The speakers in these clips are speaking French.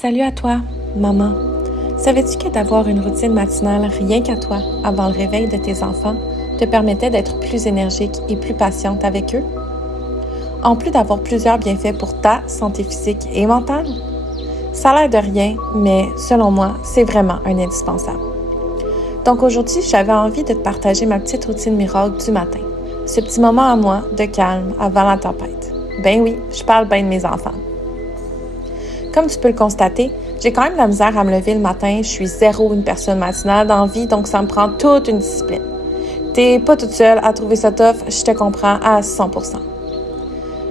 Salut à toi, maman. Savais-tu que d'avoir une routine matinale rien qu'à toi avant le réveil de tes enfants te permettait d'être plus énergique et plus patiente avec eux? En plus d'avoir plusieurs bienfaits pour ta santé physique et mentale? Ça a l'air de rien, mais selon moi, c'est vraiment un indispensable. Donc aujourd'hui, j'avais envie de te partager ma petite routine miracle du matin. Ce petit moment à moi de calme avant la tempête. Ben oui, je parle bien de mes enfants. Comme tu peux le constater, j'ai quand même de la misère à me lever le matin. Je suis zéro une personne matinale dans la vie, donc ça me prend toute une discipline. T'es pas toute seule à trouver ça tough, je te comprends à 100%.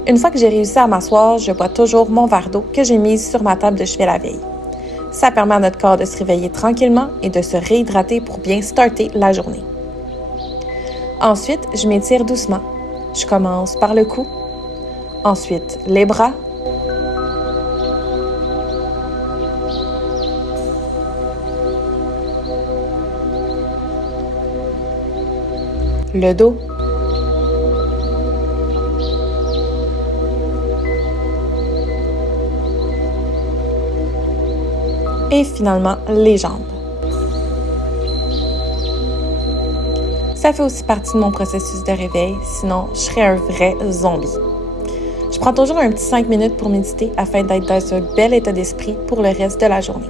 Une fois que j'ai réussi à m'asseoir, je bois toujours mon verre d'eau que j'ai mis sur ma table de chevet la veille. Ça permet à notre corps de se réveiller tranquillement et de se réhydrater pour bien starter la journée. Ensuite, je m'étire doucement. Je commence par le cou, ensuite les bras, le dos, et finalement les jambes. Ça fait aussi partie de mon processus de réveil, sinon je serais un vrai zombie. Je prends toujours un petit 5 minutes pour méditer afin d'être dans un bel état d'esprit pour le reste de la journée.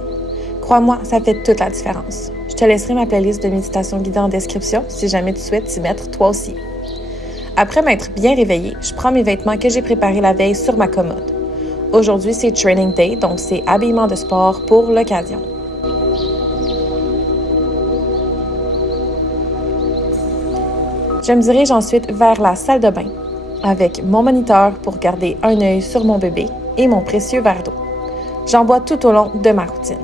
Crois-moi, ça fait toute la différence. Je te laisserai ma playlist de méditation guidée en description si jamais tu souhaites t'y mettre toi aussi. Après m'être bien réveillée, je prends mes vêtements que j'ai préparés la veille sur ma commode. Aujourd'hui, c'est Training Day, donc c'est habillement de sport pour l'occasion. Je me dirige ensuite vers la salle de bain avec mon moniteur pour garder un œil sur mon bébé et mon précieux verre d'eau. J'en bois tout au long de ma routine.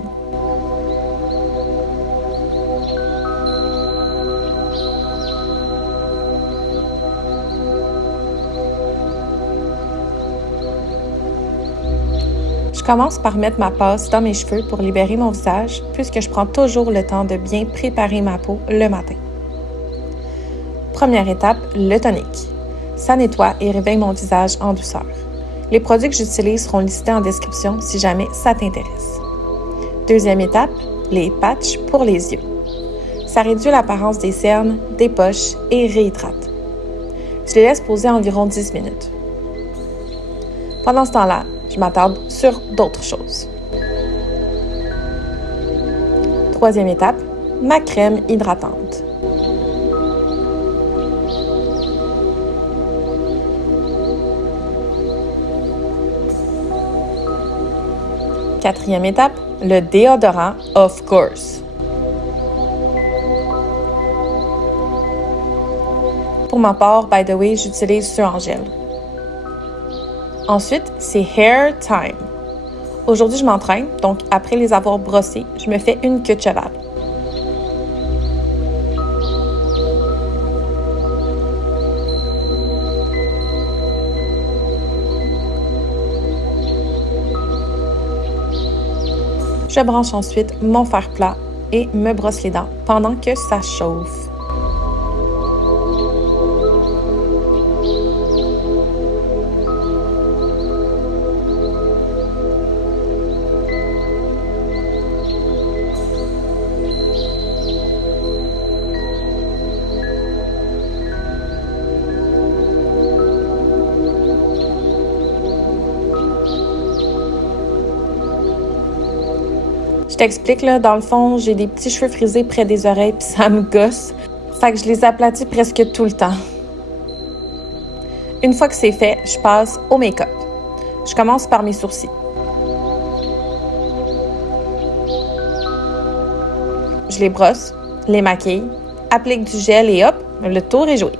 Je commence par mettre ma passe dans mes cheveux pour libérer mon visage, puisque je prends toujours le temps de bien préparer ma peau le matin. Première étape, le tonique. Ça nettoie et réveille mon visage en douceur. Les produits que j'utilise seront listés en description si jamais ça t'intéresse. Deuxième étape, les patchs pour les yeux. Ça réduit l'apparence des cernes, des poches et réhydrate. Je les laisse poser environ 10 minutes. Pendant ce temps-là, je m'attarde sur d'autres choses. Troisième étape, ma crème hydratante. Quatrième étape, le déodorant, of course. Pour ma part, by the way, j'utilise ceux en gel. Ensuite, c'est hair time. Aujourd'hui, je m'entraîne, donc après les avoir brossés, je me fais une queue de cheval. Je branche ensuite mon fer plat et me brosse les dents pendant que ça chauffe. Je t'explique, là, dans le fond, j'ai des petits cheveux frisés près des oreilles puis ça me gosse. Fait que je les aplatis presque tout le temps. Une fois que c'est fait, je passe au make-up. Je commence par mes sourcils. Je les brosse, les maquille, applique du gel et hop, le tour est joué.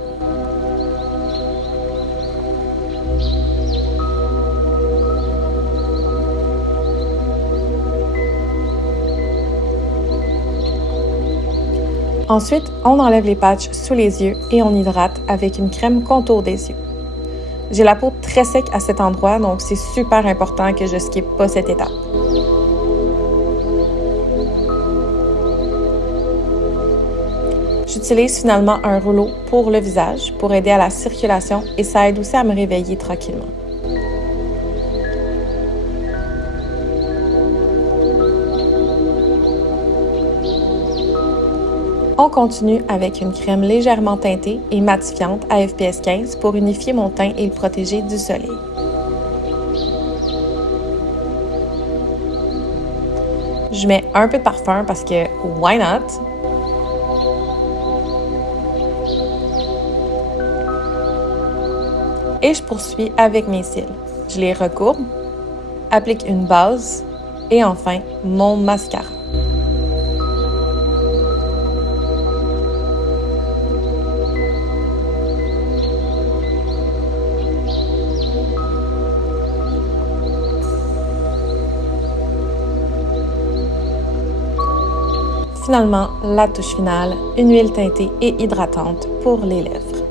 Ensuite, on enlève les patchs sous les yeux et on hydrate avec une crème contour des yeux. J'ai la peau très sec à cet endroit, donc c'est super important que je skippe pas cette étape. J'utilise finalement un rouleau pour le visage pour aider à la circulation et ça aide aussi à me réveiller tranquillement. On continue avec une crème légèrement teintée et matifiante à FPS 15 pour unifier mon teint et le protéger du soleil. Je mets un peu de parfum parce que why not? Et je poursuis avec mes cils. Je les recourbe, applique une base et enfin mon mascara. Finalement, la touche finale, une huile teintée et hydratante pour les lèvres.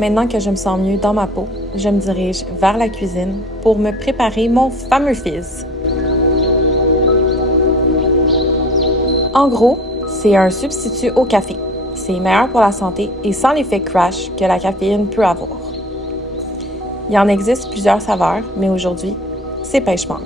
Maintenant que je me sens mieux dans ma peau, je me dirige vers la cuisine pour me préparer mon fameux fizz. En gros, c'est un substitut au café. C'est meilleur pour la santé et sans l'effet crash que la caféine peut avoir. Il en existe plusieurs saveurs, mais aujourd'hui, c'est pêche mangue.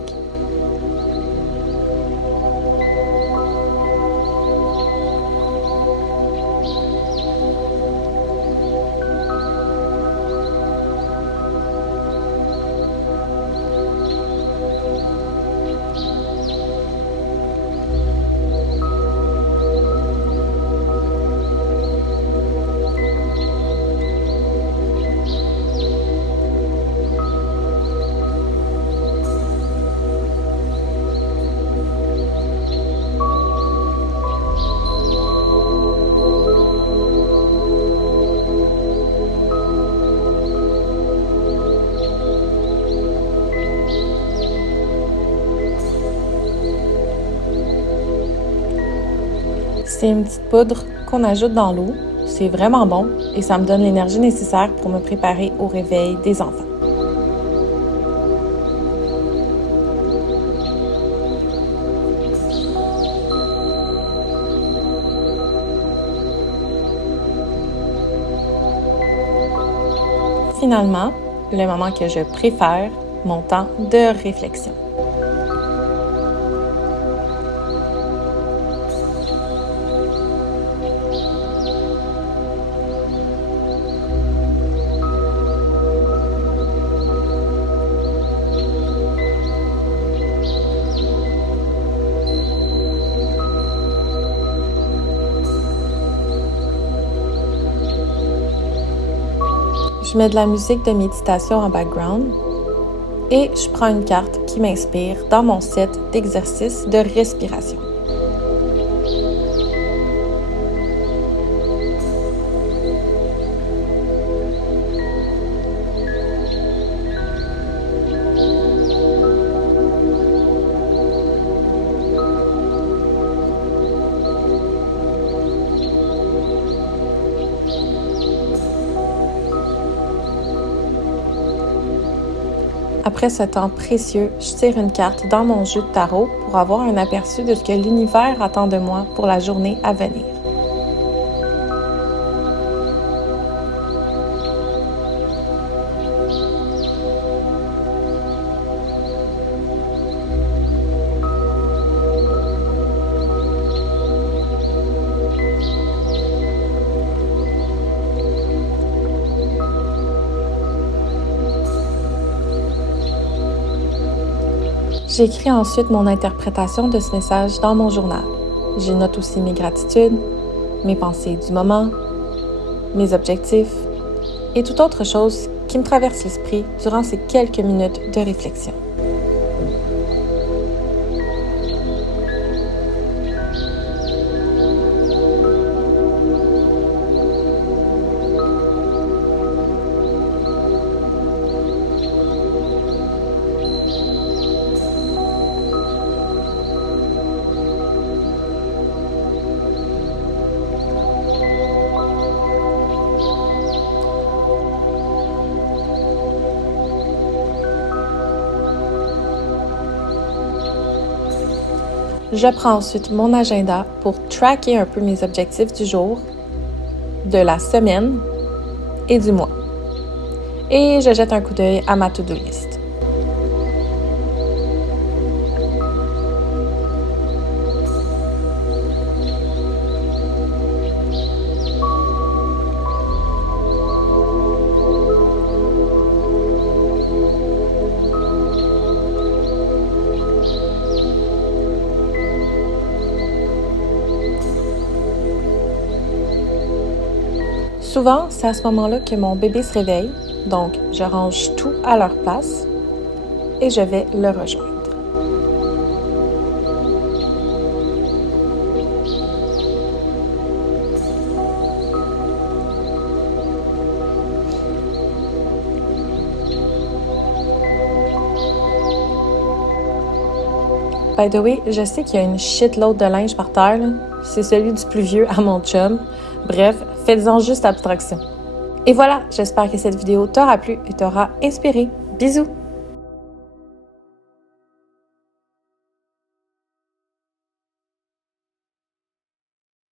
C'est une petite poudre qu'on ajoute dans l'eau. C'est vraiment bon et ça me donne l'énergie nécessaire pour me préparer au réveil des enfants. Finalement, le moment que je préfère, mon temps de réflexion. Je mets de la musique de méditation en background et je prends une carte qui m'inspire dans mon set d'exercices de respiration. Après ce temps précieux, je tire une carte dans mon jeu de tarot pour avoir un aperçu de ce que l'univers attend de moi pour la journée à venir. J'écris ensuite mon interprétation de ce message dans mon journal. J'y note aussi mes gratitudes, mes pensées du moment, mes objectifs et toute autre chose qui me traverse l'esprit durant ces quelques minutes de réflexion. Je prends ensuite mon agenda pour tracker un peu mes objectifs du jour, de la semaine et du mois. Et je jette un coup d'œil à ma to-do list. Souvent, c'est à ce moment-là que mon bébé se réveille, donc je range tout à leur place et je vais le rejoindre. By the way, je sais qu'il y a une shitload de linge par terre, là. C'est celui du plus vieux à mon chum. Bref, faites-en juste abstraction. Et voilà, j'espère que cette vidéo t'aura plu et t'aura inspiré. Bisous!